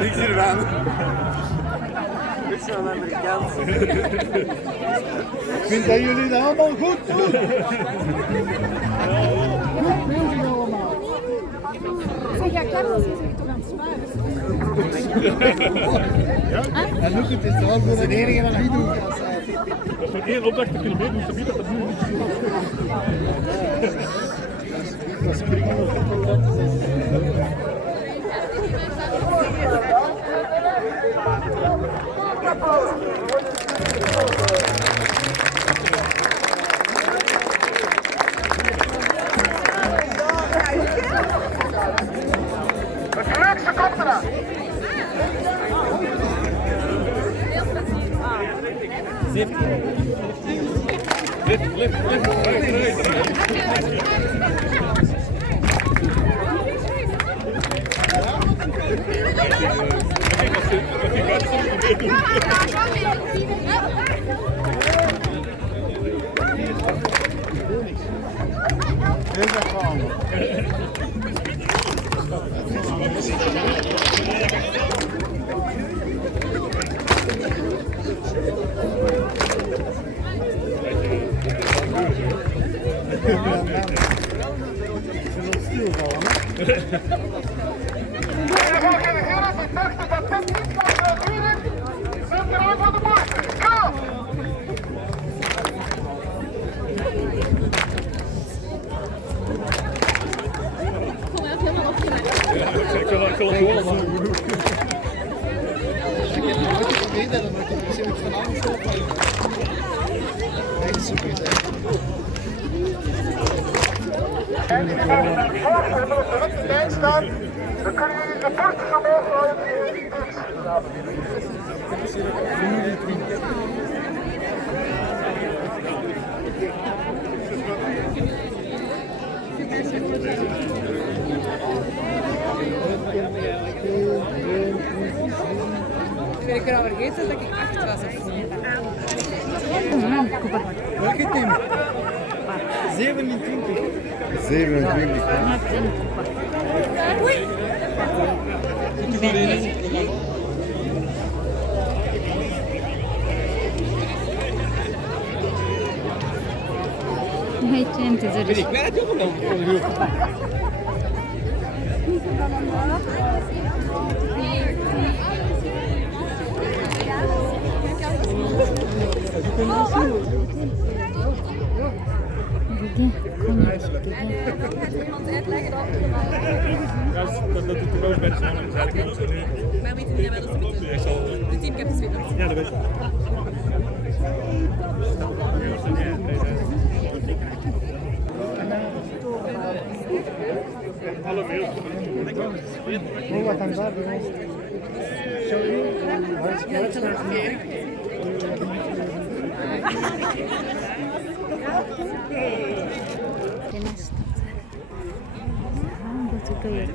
Niks hiervan. Dit is wel Amerikaans. Ik vind dat jullie dat allemaal goed doen. Zeg, ja, Carlos is er toch aan het spuien? Ja? En ook het is wel voor de enige van die doen. Als we één opdracht te kunnen meedoen, dan biedt dat nu niet. Dat springen we op dat. Het leukste komt eraan. Heel erg gaan. En die mogen naar voren op de witte lijn staan. Dan kunnen jullie de borstjes omhoog gooien voor jullie dienst. Ik ben al vergeten dat ik 8 was of zo. Welke team? 27. 27. Hij kent het er. Ik weet het ook wel. Iemand uitleggen dat Dat doet de coach bij de zon. Dat is eigenlijk niet zo nu. Maar weet je niet wat dat is? De teamcaptains weten dat. Ja, dat weet ik. Hoe wat dan daar bij ons? Tienes. Ah, dat is ook weer.